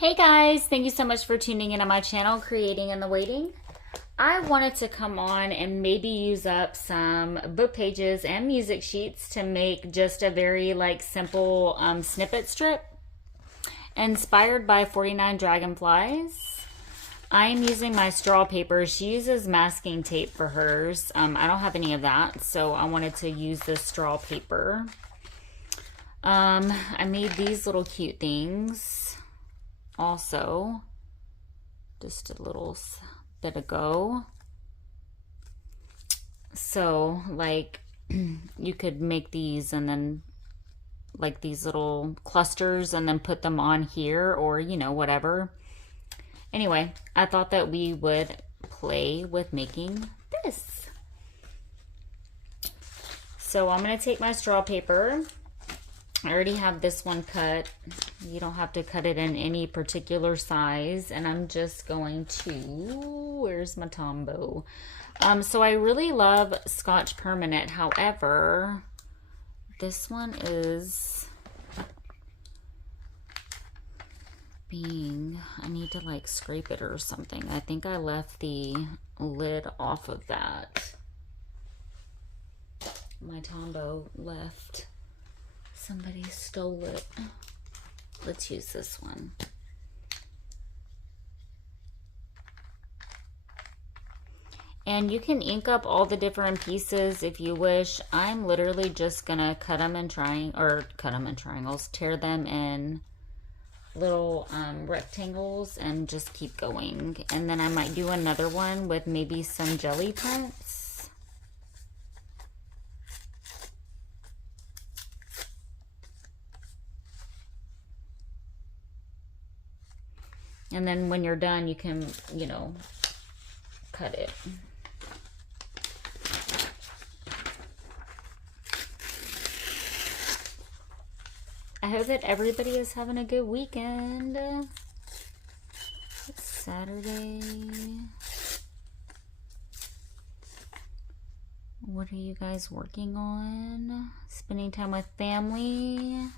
Hey guys, thank you so much for tuning in on my channel, Creating in the Waiting. I wanted to come on and maybe use up some book pages and music sheets to make just a very simple snippet strip inspired by 49 Dragonflies. I am using my straw paper. She uses masking tape for hers. I don't have any of that, so I wanted to use this straw paper. I made these little cute things also just a little bit ago. So you could make these and then these little clusters and then put them on here, or whatever. Anyway, I thought that we would play with making this. So I'm going to take my straw paper. I already have this one cut. You don't have to cut it in any particular size. And I'm just going to, where's my Tombow? So I really love Scotch Permanent. However, this one is I need to scrape it or something. I think I left the lid off of that. My Tombow left. Somebody stole it. Let's use this one. And you can ink up all the different pieces if you wish. I'm literally just gonna cut them in triangles, tear them in little rectangles and just keep going. And then I might do another one with maybe some jelly prints. And then when you're done, you can, cut it. I hope that everybody is having a good weekend. It's Saturday. What are you guys working on? Spending time with family?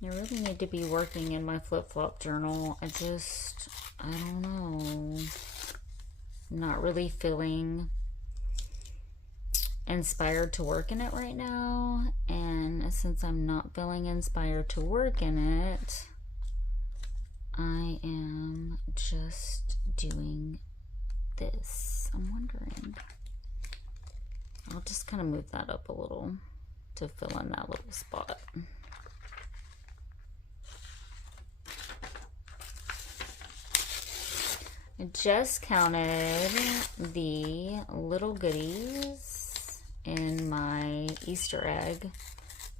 I really need to be working in my flip-flop journal. I don't know. I'm not really feeling inspired to work in it right now. And since I'm not feeling inspired to work in it, I am just doing this. I'm wondering. I'll just kind of move that up a little to fill in that little spot. I just counted the little goodies in my Easter egg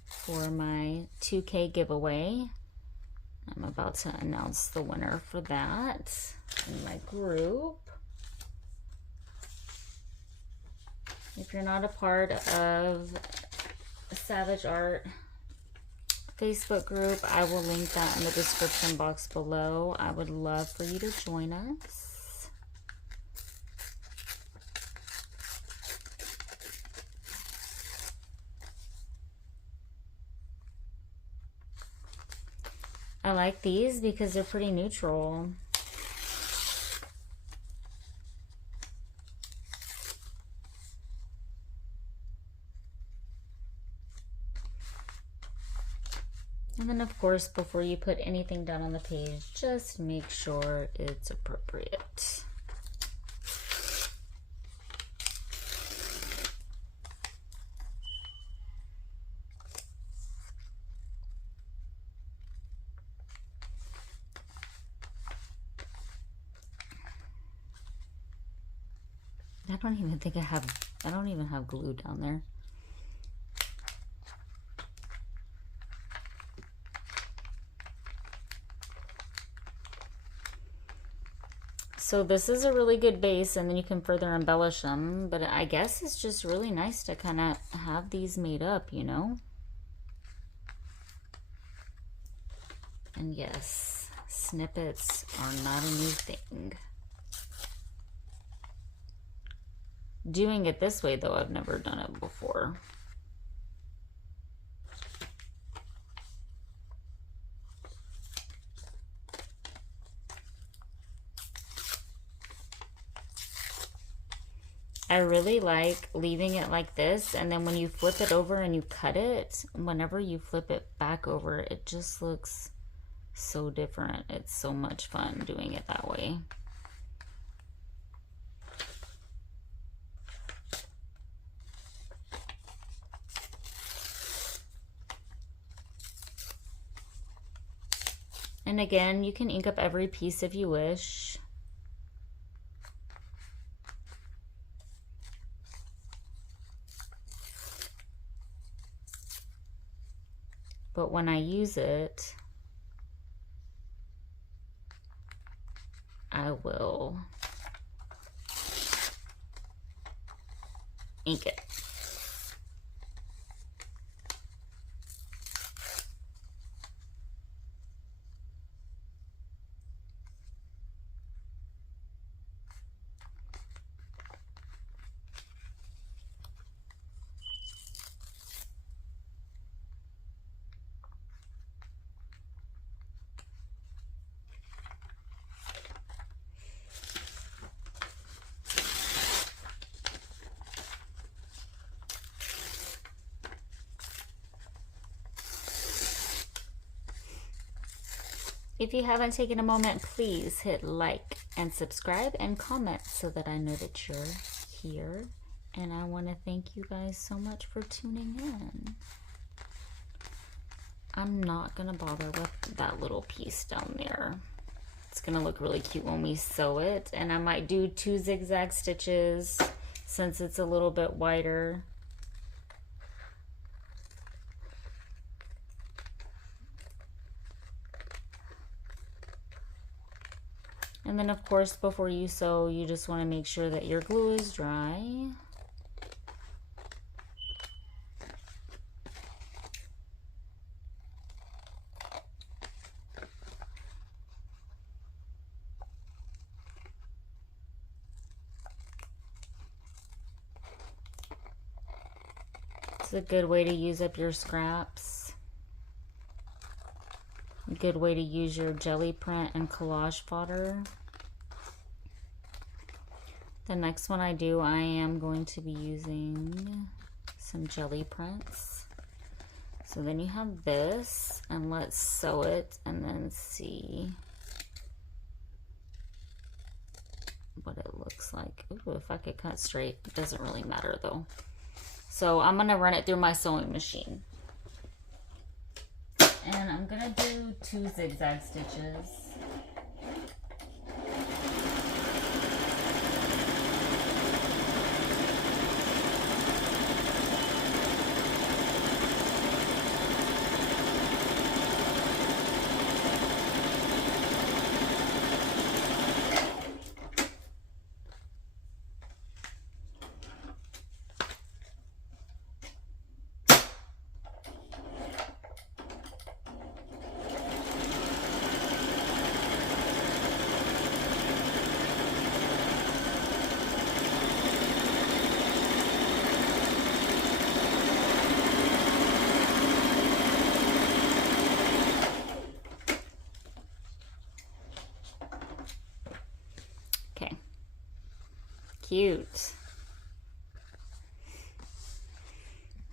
for my 2K giveaway. I'm about to announce the winner for that in my group. If you're not a part of Savage Art Facebook group, I will link that in the description box below. I would love for you to join us. I like these because they're pretty neutral. And then of course, before you put anything down on the page, just make sure it's appropriate. I don't even have glue down there. So this is a really good base, and then you can further embellish them. But I guess it's just really nice to kind of have these made up, And yes, snippets are not a new thing. Doing it this way, though, I've never done it before. I really like leaving it like this, and then when you flip it over and you cut it, whenever you flip it back over, it just looks so different. It's so much fun doing it that way. And again, you can ink up every piece if you wish. But when I use it, I will ink it. If you haven't taken a moment, please hit like and subscribe and comment so that I know that you're here. And I want to thank you guys so much for tuning in. I'm not going to bother with that little piece down there. It's going to look really cute when we sew it. And I might do 2 zigzag stitches since it's a little bit wider. And then of course, before you sew, you just want to make sure that your glue is dry. It's a good way to use up your scraps. A good way to use your jelly print and collage fodder. The next one I do, I am going to be using some jelly prints. So then you have this, and let's sew it and then see what it looks like. Ooh, if I could cut straight, it doesn't really matter though. So I'm gonna run it through my sewing machine. And I'm gonna do 2 zigzag stitches. Cute.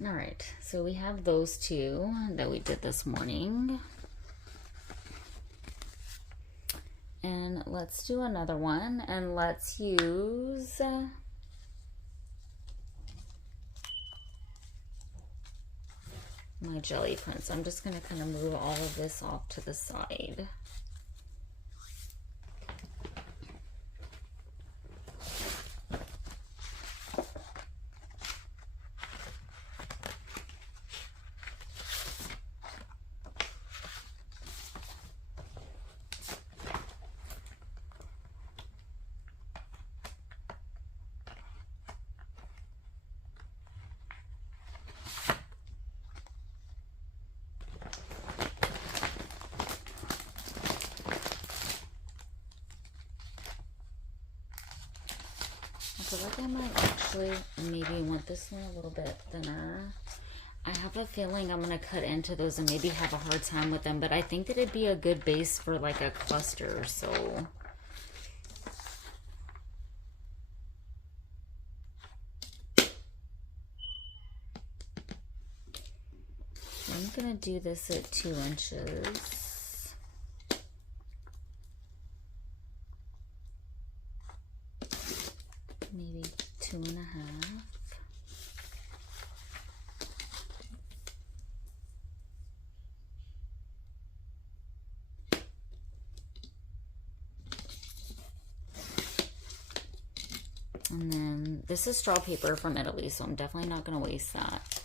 All right, so we have those 2 that we did this morning. And let's do another one, and let's use my jelly prints. I'm just going to kind of move all of this off to the side. feel like I might actually maybe want this one a little bit thinner. I have a feeling I'm going to cut into those and maybe have a hard time with them, but I think that it'd be a good base for like a cluster, so... I'm going to do this at 2 inches. Maybe 2.5. And then this is straw paper from Italy, so I'm definitely not going to waste that.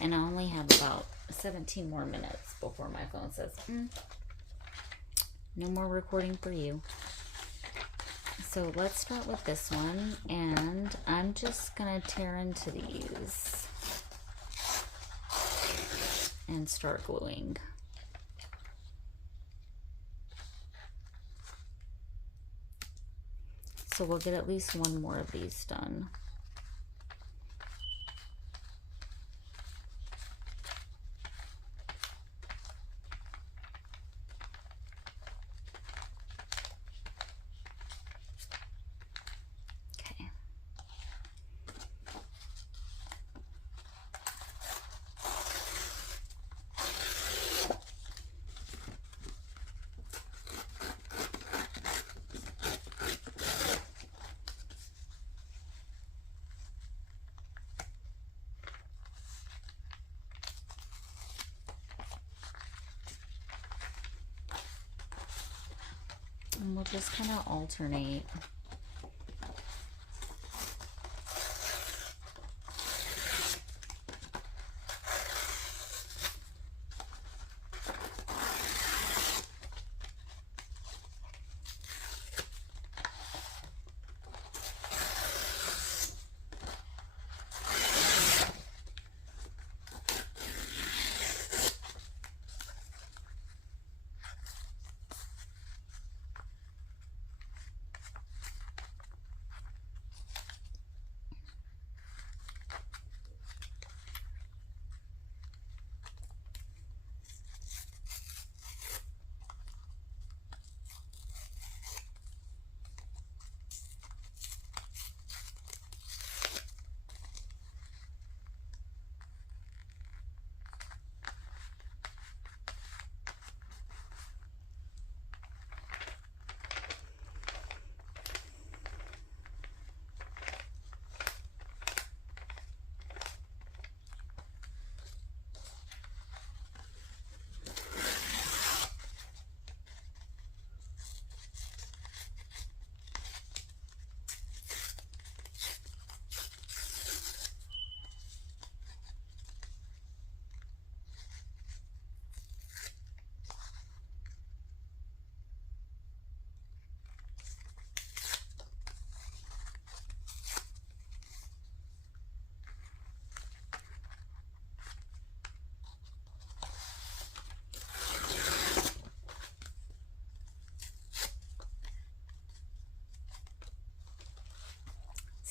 And I only have about 17 more minutes before my phone says, no more recording for you. So let's start with this one, and I'm just going to tear into these and start gluing. So we'll get at least one more of these done. Okay. And we'll just kind of alternate.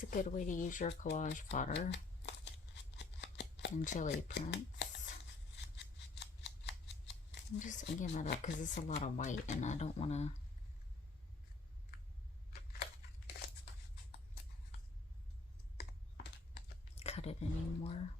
It's a good way to use your collage fodder and jelly prints. I'm just inking that up because it's a lot of white and I don't want to cut it anymore.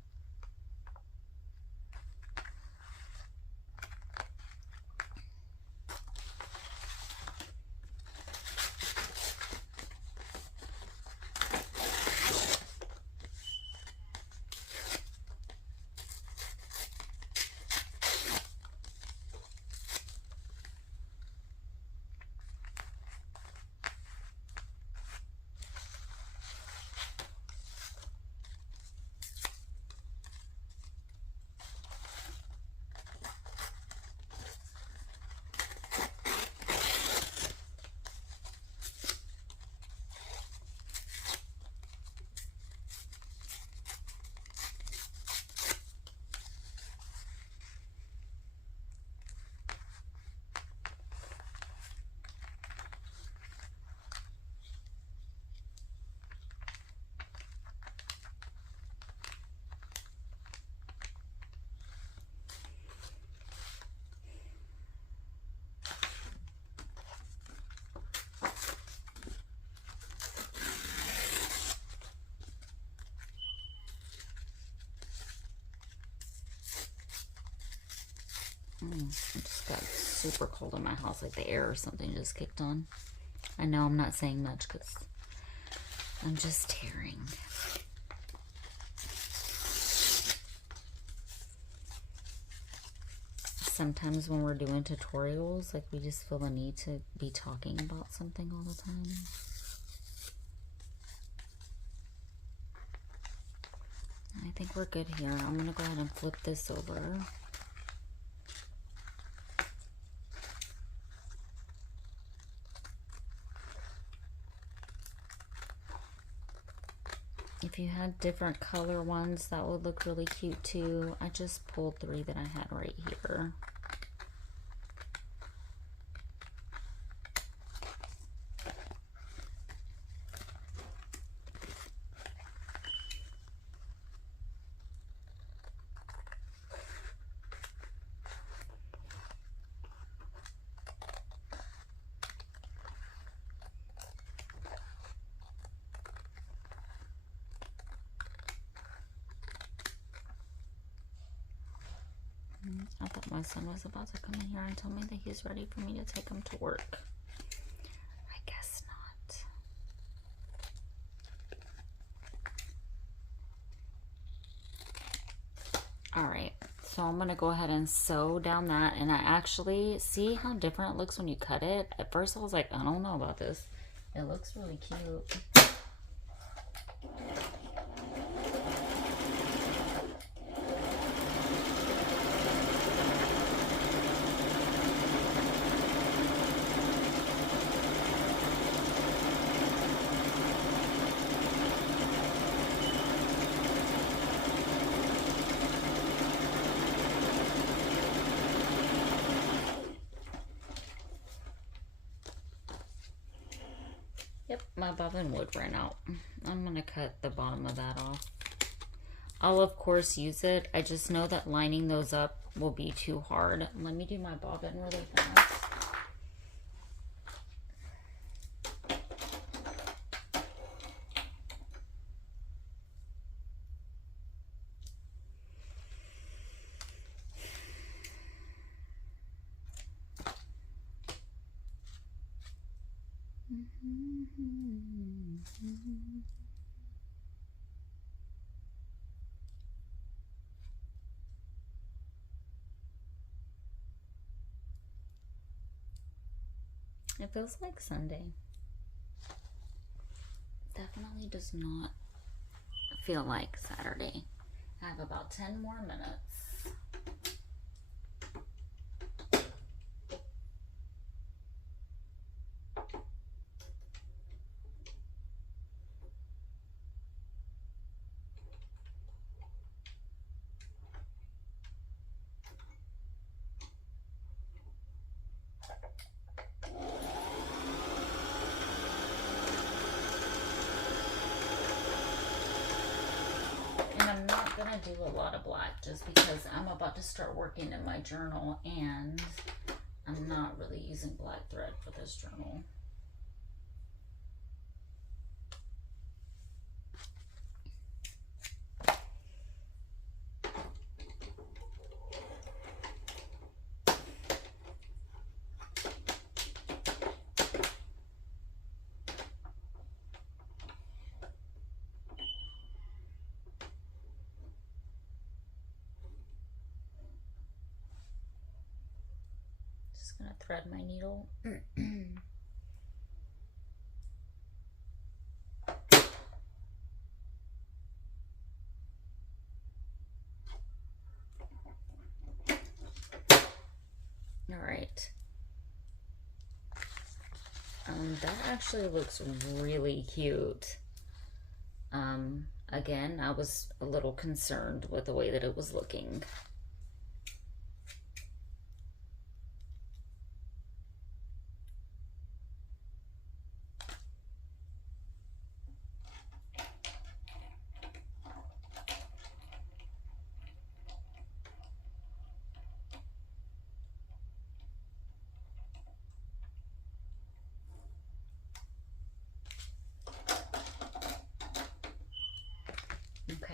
It just got super cold in my house, like the air or something just kicked on. I know I'm not saying much because I'm just tearing. Sometimes when we're doing tutorials, like we just feel the need to be talking about something all the time. I think we're good here. I'm gonna go ahead and flip this over. If you had different color ones, that would look really cute too. I just pulled 3 that I had right here. I thought my son was about to come in here and tell me that he's ready for me to take him to work. I guess not. Alright, so I'm going to go ahead and sew down that. And I actually see how different it looks when you cut it. At first I was like, I don't know about this. It looks really cute. Yep, my bobbin wood ran out. I'm going to cut the bottom of that off. I'll of course use it. I just know that lining those up will be too hard. Let me do my bobbin really fast. It feels like Sunday. Definitely does not feel like Saturday. I have about 10 more minutes. I'm not going to do a lot of black just because I'm about to start working in my journal and I'm not really using black thread for this journal. Gonna thread my needle. All right. That actually looks really cute. Again, I was a little concerned with the way that it was looking. Okay.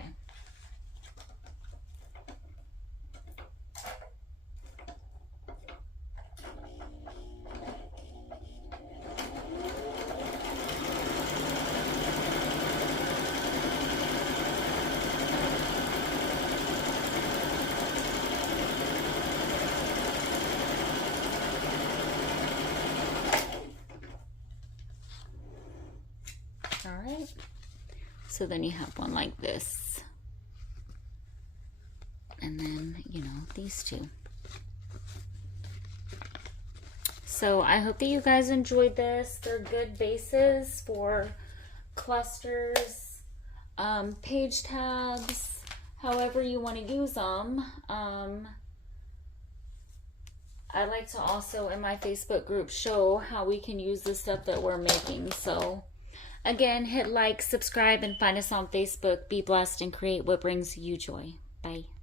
So then you have one like this. And then, you know, these two. So I hope that you guys enjoyed this. They're good bases for clusters, page tabs, however you want to use them. I like to also in my Facebook group show how we can use the stuff that we're making. So again, hit like, subscribe, and find us on Facebook. Be blessed and create what brings you joy. Bye.